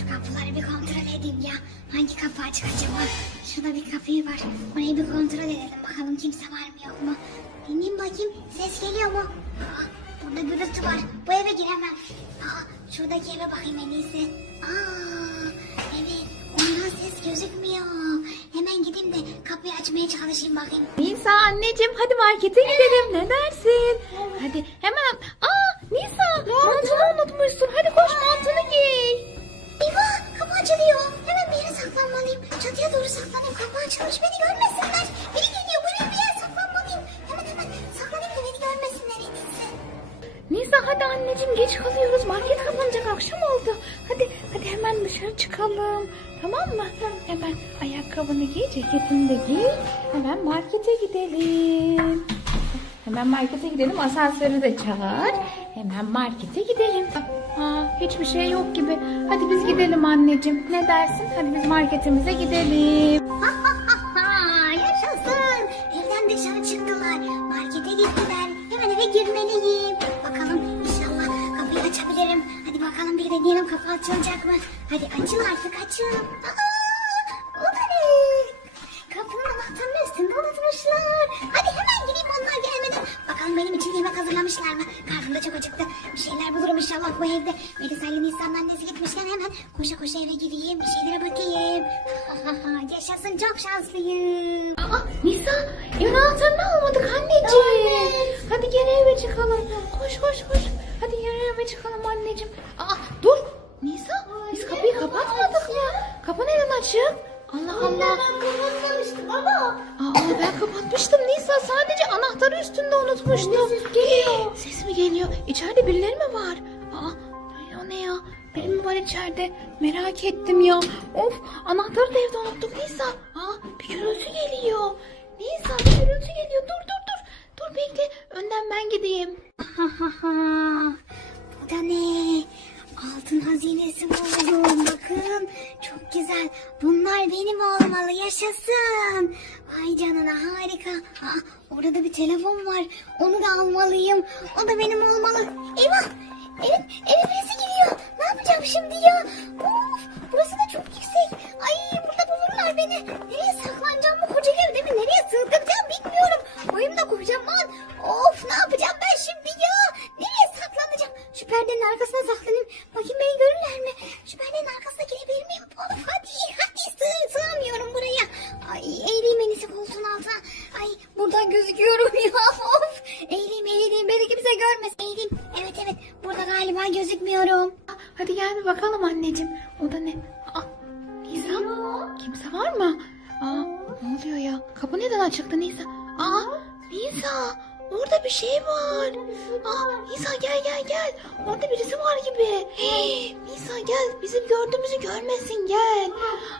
Şu kapıları bir kontrol edeyim ya. Hangi kapı açık acaba? Şurada bir kapı var. Orayı bir kontrol edelim. Bakalım kimse var mı yok mu? Dinleyeyim bakayım. Ses geliyor mu? Aa, burada gürültü var. Bu eve giremem. Aa, şuradaki eve bakayım en iyisi. Aa, evet. Ondan ses gözükmüyor. Hemen gideyim de kapıyı açmaya çalışayım bakayım. Nisa anneciğim hadi markete gidelim ne dersin? Hadi hemen. Aa Nisa mantını unutmuşsun. Market kapanacak akşam oldu. Hadi hadi hemen dışarı çıkalım. Tamam mı? Hemen ayakkabını giy, ceketini de giy. Hemen markete gidelim. Hemen markete gidelim. Asansörü de çağır. Hemen markete gidelim. Aa, hiçbir şey yok gibi. Hadi biz gidelim anneciğim. Ne dersin? Hadi biz marketimize gidelim. Ha bakalım bir deneyelim kapı açılacak mı? Hadi açıl artık açıl. Aa, o da ne? Kapının anahtarını üstünde unutmuşlar. Hadi hemen gideyim onlar gelmeden. Bakalım benim için yemek hazırlamışlar mı? Karnım da çok acıktı. Bir şeyler bulurum inşallah bu evde. Melisa ile Nisan'ın annesi gitmişken hemen koşa koşa eve gireyim. Bir şeylere bakayım. Yaşasın çok şanslıyım. Aa, Nisa evin anahtarını almadık anneciğim. Hadi gene eve çıkalım. Koş koş koş. Hadi eve çıkalım anneciğim. Aa, dur. Nisa biz kapıyı kapatmadık mı? Kapı neden açık? Allah Allah. kapatmamıştım ama. Aa, ben kapatmıştım Nisa. Sadece anahtarı üstünde unutmuştum. Ses geliyor. Ses mi geliyor? İçeride birileri mi var? Aa, o ne ya? Biri mi var içeride? Merak ettim ya. Of, anahtarı da evde unuttuk Nisa. Aa, bir gürültü geliyor. Nisa, bir gürültü geliyor. Dur. Dur bekle. Önden ben gideyim. Bu da ne? Altın hazinesi buldum. Bakın çok güzel. Bunlar benim olmalı. Yaşasın. Ay canına harika. Ah, orada bir telefon var. Onu da almalıyım. O da benim olmalı. Eyvah. Evin, evin Aa, Hadi gel bir bakalım anneciğim. O da ne? Aa, Nisa, kimse var mı? Aa, ne oluyor ya? Kapı neden açıktı Nisa? Aa, Nisa, orada bir şey var. Aa, Nisa gel gel gel. Orada birisi var gibi. Hey, Nisa gel, bizim gördüğümüzü görmesin gel.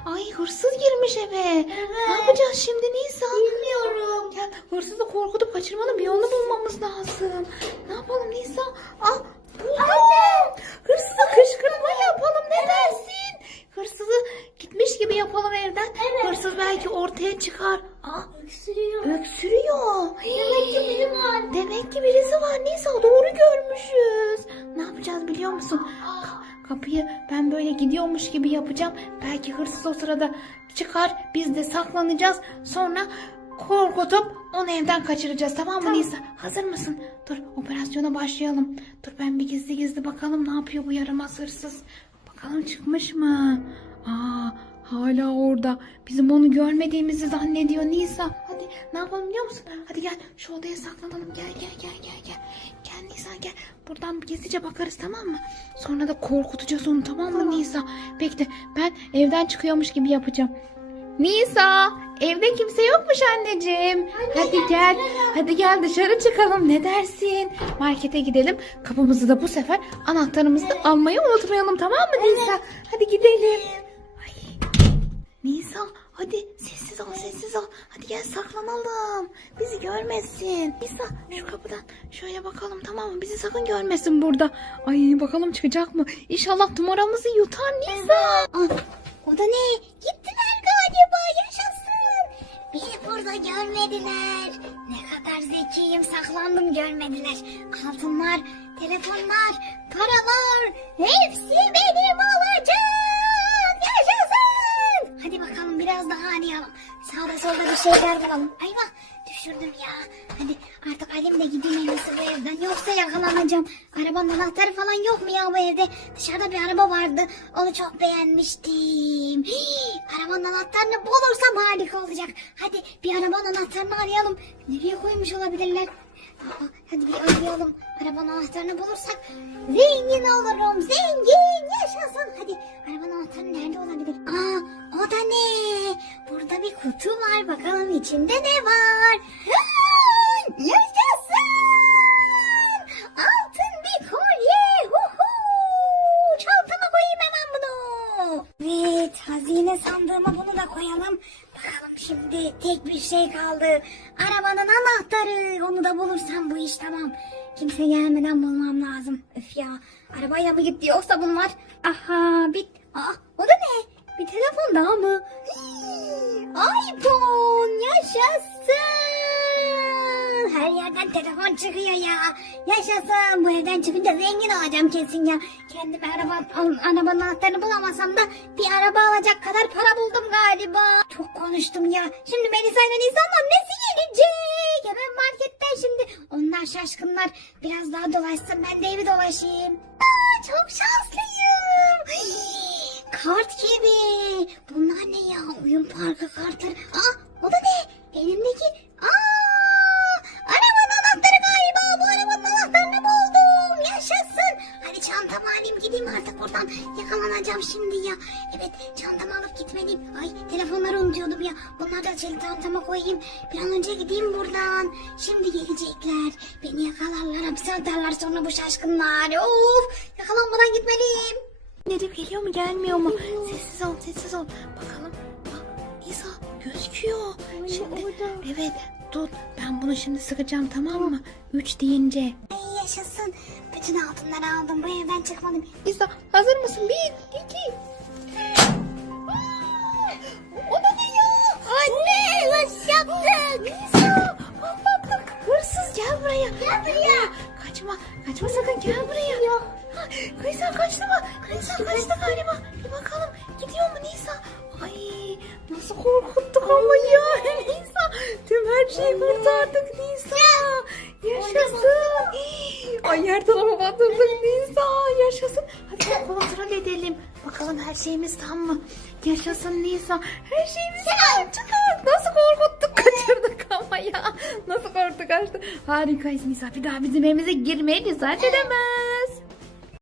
Ay hırsız girmiş eve. Ne yapacağız şimdi Nisa? Bilmiyorum. Gel hırsızı korkutup kaçırmanın bir yolunu bulmamız lazım. Ne yapalım Nisa? Ah buldum. Hırsıza kışkırtma yapalım ne dersin? Hırsızı gitmiş gibi yapalım evden. Hırsız belki ortaya çıkar. Öksürüyor. öksürüyor. Demek ki biri var. Demek ki birisi var. Nisa doğru görmüşüz. Ne yapacağız biliyor musun? Ka- kapıyı ben böyle gidiyormuş gibi yapacağım. Belki hırsız o sırada çıkar. Biz de saklanacağız. Sonra korkutup onu evden kaçıracağız. Tamam mı Nisa? Hazır mısın? Dur operasyona başlayalım. Dur ben bir gizli gizli bakalım ne yapıyor bu yaramaz hırsız. Bakalım çıkmış mı? Aa hala orada. Bizim onu görmediğimizi zannediyor Nisa. Hadi ne yapalım biliyor musun? Hadi gel şu odaya saklanalım. Gel gel gel gel gel. Gel Nisa gel. Buradan gizlice bakarız tamam mı? Sonra da korkutacağız onu tamam mı Nisa? Bekle ben evden çıkıyormuş gibi yapacağım. Nisa evde kimse yokmuş anneciğim. Hadi gel. Hadi gel dışarı çıkalım ne dersin? Markete gidelim. Kapımızı da bu sefer anahtarımızı da almayı unutmayalım tamam mı Nisa? Hadi gidelim. Ay. Nisa hadi sessiz ol sessiz ol. Hadi gel saklanalım. Bizi görmesin. Nisa şu kapıdan şöyle bakalım tamam mı? Bizi sakın görmesin burada. Ay bakalım çıkacak mı? İnşallah numaramızı yutar Nisa. Ah, o da ne? Yaşasın. Burada görmediler. Ne kadar zekiyim saklandım görmediler. Altınlar, telefonlar, paralar hepsi evde? Dışarıda bir araba vardı. Onu çok beğenmiştim. Hii, arabanın anahtarını bulursam harika olacak. Hadi bir arabanın anahtarını arayalım. Nereye koymuş olabilirler? Aa, hadi bir arayalım. Arabanın anahtarını bulursak zengin olurum. Zengin yaşasın. Hadi arabanın anahtarı nerede olabilir? Aa o da ne? Burada bir kutu var. Bakalım içinde ne var? Aa, yaşasın. Altın bir kolye. Huhu. Çantama koyayım hemen bunu. Evet hazine sandığıma bunu da koyalım. Bakalım şimdi tek bir şey kaldı. Arabanın anahtarı. Onu da bulursam bu iş tamam. Kimse gelmeden bulmam lazım. Öf ya. Arabayla mı gitti yoksa bunlar? Aha bit. Aa o da ne? Bir telefon daha mı? İPhone yaşasın. Her yerden telefon çıkıyor ya. Yaşasın. Bu evden çıkınca zengin olacağım kesin ya. Kendi araba, arabanın anahtarını bulamasam da bir araba alacak kadar para buldum galiba. Çok konuştum ya. Şimdi Melisa ile Nisan'la nesi gelecek? Hemen marketten şimdi. Onlar şaşkınlar. Biraz daha dolaşsın ben de evi dolaşayım. Aa, çok şanslıyım. Kart gibi. Bunlar ne ya? Oyun parkı kartları. Aa gideyim artık buradan. Yakalanacağım şimdi ya. Evet çantamı alıp gitmeliyim. Ay telefonları unutuyordum ya. Bunları da çantama koyayım. Bir an önce gideyim buradan. Şimdi gelecekler. Beni yakalarlar hapse atarlar sonra bu şaşkınlar. Of yakalanmadan gitmeliyim. Nedip geliyor mu gelmiyor mu? Sessiz ol sessiz ol. Bakalım. Bak Nisa gözüküyor. Şimdi evet dur ben bunu şimdi sıkacağım tamam mı? Üç deyince. Yaşasın. Bütün altınları aldım. Bu evden çıkmadım. Nisa hazır mısın? Bir iki. O da ne ya? Anne nasıl yaptın? Nisa patlattık. Hırsız gel buraya. Gel buraya. Kaçma. Kaçma sakın gel buraya. Ha, Nisa kaçtı mı? Nisa kaçtı galiba. Bir bakalım. Gidiyor mu Nisa? Ay nasıl korkuttuk ama ya. Nisa tüm her şeyi kurtardık Nisa. Yaşasın. Ay her tarafa batırdık Nisa. Yaşasın. Hadi kontrol edelim. Bakalım her şeyimiz tam mı? Yaşasın Nisa. Her şeyimiz tam. Çıkar. Nasıl korkuttuk kaçırdık ama ya. Nasıl korktuk kaçtı. Harikayız Nisa. Bir daha bizim evimize girmeye cesaret edemez.